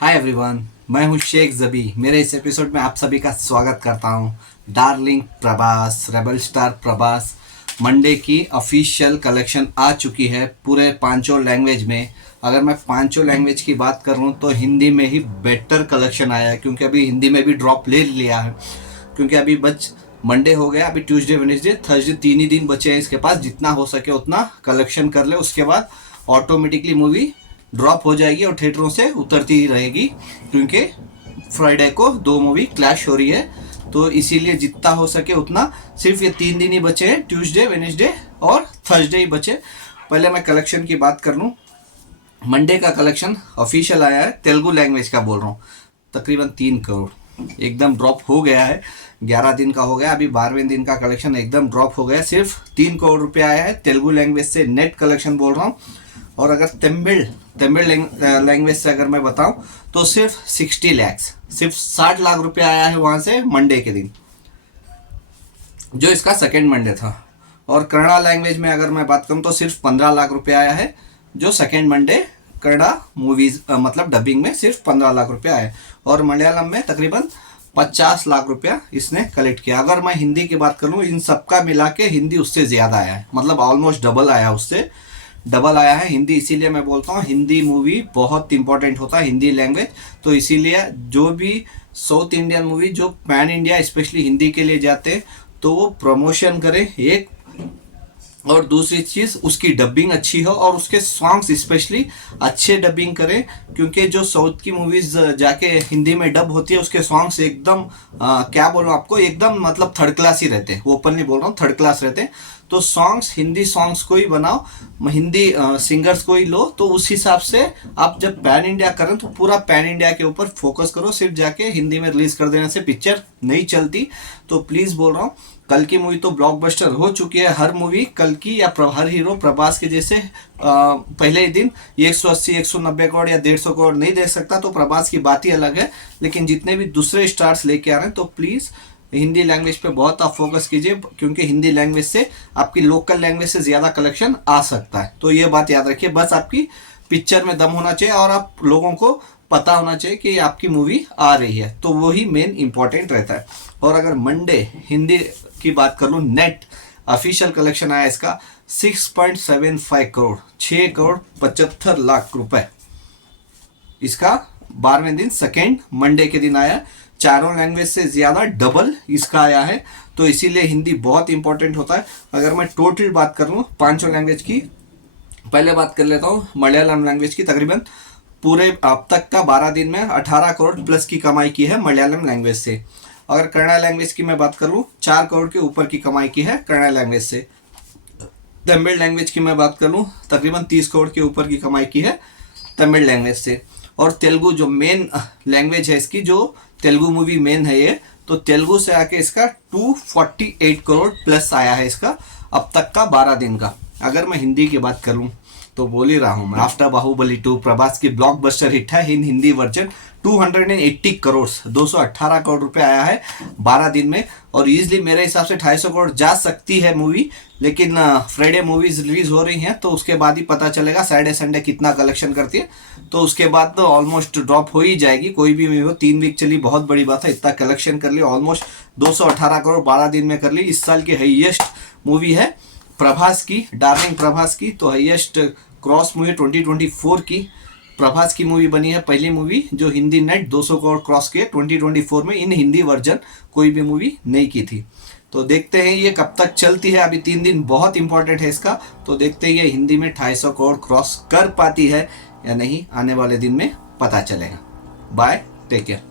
Hi everyone, मैं हूं शेख जबी। मेरे इस एपिसोड में आप सभी का स्वागत करता हूं। Darling Prabhas, rebel star Prabhas Monday की ऑफिशियल कलेक्शन आ चुकी है पूरे पांचों लैंग्वेज में। अगर मैं पांचों लैंग्वेज की बात करूं तो हिंदी में ही बेटर कलेक्शन आया है, क्योंकि अभी हिंदी में भी ड्रॉप ले लिया है। क्योंकि अभी मंडे हो गया, अभी ट्यूसडे वेडनेसडे थर्सडे 3 ही दिन बचे हैं इसके पास। जितना हो सके उतना कलेक्शन कर ले, उसके बाद ऑटोमेटिकली मूवी ड्रॉप हो जाएगी और थिएटरों से उतरती ही रहेगी, क्योंकि फ्राइडे को 2 मूवी क्लैश हो रही है। तो इसीलिए जितना हो सके उतना, सिर्फ ये 3 दिन ही बचे हैं, ट्यूसडे वेडनेसडे और थर्सडे ही बचे। पहले मैं कलेक्शन की बात कर लूँ। मंडे का कलेक्शन ऑफिशियल आया है, तेलुगु लैंग्वेज का बोल रहा हूँ, तकरीबन 3 करोड़ एकदम ड्रॉप हो गया है। 11 दिन का हो गया, अभी 12वें दिन का कलेक्शन एकदम ड्रॉप हो गया। सिर्फ 3 करोड़ रुपये आया है तेलुगु लैंग्वेज से, नेट कलेक्शन बोल रहा हूँ। और अगर तमिल लैंग्वेज से अगर मैं बताऊं तो सिर्फ 60 लैक्स, सिर्फ 60 लाख रुपए आया है वहां से मंडे के दिन, जो इसका सेकेंड मंडे था। और कन्नड़ा लैंग्वेज में अगर मैं बात करूं तो सिर्फ 15 लाख रुपए आया है, जो सेकेंड मंडे कन्नड़ा मूवीज मतलब डबिंग में सिर्फ 15 लाख रुपए आए। और मलयालम में तकरीबन 50 लाख रुपया इसने कलेक्ट किया। अगर मैं हिंदी की बात करूं, इन सबका मिला के हिंदी उससे ज़्यादा आया है, मतलब ऑलमोस्ट डबल आया, उससे डबल आया है हिंदी। इसीलिए मैं बोलता हूँ हिंदी मूवी बहुत इंपॉर्टेंट होता है, हिंदी लैंग्वेज। तो इसीलिए जो भी साउथ इंडियन मूवी जो पैन इंडिया स्पेशली हिंदी के लिए जाते हैं, तो वो प्रमोशन करें एक, और दूसरी चीज़ उसकी डबिंग अच्छी हो और उसके सॉन्ग्स स्पेशली अच्छे डबिंग करें। क्योंकि जो साउथ की मूवीज जाके हिंदी में डब होती है, उसके सॉन्ग्स एकदम क्या बोलूँ आपको, एकदम मतलब थर्ड क्लास ही रहते हैं। ओपनली बोल रहा हूँ, थर्ड क्लास रहते हैं। तो सॉन्ग्स हिंदी सॉन्ग्स को ही बनाओ, हिंदी सिंगर्स को ही लो। तो उस हिसाब से आप जब पैन इंडिया करें तो पूरा पैन इंडिया के ऊपर फोकस करो। सिर्फ जाके हिंदी में रिलीज कर देने से पिक्चर नहीं चलती। तो प्लीज़ बोल रहा हूँ, कल की मूवी तो ब्लॉकबस्टर हो चुकी है। हर मूवी कल की या हर हीरो प्रभास के जैसे पहले ही दिन 180 190 करोड़ या 150 करोड़ नहीं दे सकता, तो प्रभास की बात ही अलग है। लेकिन जितने भी दूसरे स्टार्स लेके आ रहे हैं, तो प्लीज़ हिंदी लैंग्वेज पे बहुत आप फोकस कीजिए, क्योंकि हिंदी लैंग्वेज से आपकी लोकल लैंग्वेज से ज़्यादा कलेक्शन आ सकता है। तो ये बात याद रखिए, बस आपकी पिक्चर में दम होना चाहिए और आप लोगों को पता होना चाहिए कि आपकी मूवी आ रही है, तो वही मेन इंपॉर्टेंट रहता है। और अगर मंडे हिंदी की बात कर लूँ, नेट ऑफिशियल कलेक्शन आया इसका 6.75 करोड़, 6 करोड़ 75 लाख रुपए। इसका 12वें दिन सेकेंड मंडे के दिन आया। चारों लैंग्वेज से ज़्यादा डबल इसका आया है। तो इसीलिए हिंदी बहुत इंपॉर्टेंट होता है। अगर मैं टोटल बात कर लूँ पांचों लैंग्वेज की, पहले बात कर लेता हूँ मलयालम लैंग्वेज की। तकरीबन पूरे अब तक का 12 दिन में 18 करोड़ प्लस की कमाई की है मलयालम लैंग्वेज से। अगर कन्नड़ा लैंग्वेज की मैं बात करूँ, 4 करोड़ के ऊपर की कमाई की है कन्नड़ा लैंग्वेज से। तमिल लैंग्वेज की मैं बात कर लूँ, तकरीबन 30 करोड़ के ऊपर की कमाई की है तमिल लैंग्वेज से। और तेलुगु जो मेन लैंग्वेज है इसकी, जो तेलुगु मूवी मेन है ये, तो तेलुगु से आके इसका 248 करोड़ प्लस आया है इसका अब तक का 12 दिन का। अगर मैं हिंदी की बात करूँ तो बोल ही रहा हूँ मैं, आफ्टर बाहुबली 2 प्रभास की ब्लॉकबस्टर हिट है इन हिंदी वर्जन। 280 करोड़ 218 करोड़ रुपए आया है 12 दिन में। और इजीली मेरे हिसाब से 250 करोड़ जा सकती है मूवी, लेकिन फ्राइडे मूवीज रिलीज हो रही हैं, तो उसके बाद ही पता चलेगा सैटरडे संडे कितना कलेक्शन करती है। तो उसके बाद तो ऑलमोस्ट ड्रॉप हो ही जाएगी। कोई भी मूवी हो, 3 वीक चली, बहुत बड़ी बात है, इतना कलेक्शन कर लिया, ऑलमोस्ट 218 करोड़ 12 दिन में कर ली। इस साल की हाईएस्ट मूवी है प्रभास की, डार्लिंग प्रभास की। तो हाईएस्ट क्रॉस मूवी 2024 की प्रभास की मूवी बनी है, पहली मूवी जो हिंदी नेट 200 करोड़ क्रॉस किए 2024 में। इन हिंदी वर्जन कोई भी मूवी नहीं की थी। तो देखते हैं ये कब तक चलती है। अभी 3 दिन बहुत इंपॉर्टेंट है इसका, तो देखते हैं ये हिंदी में 250 करोड़ क्रॉस कर पाती है या नहीं, आने वाले दिन में पता चलेगा। Bye, take care.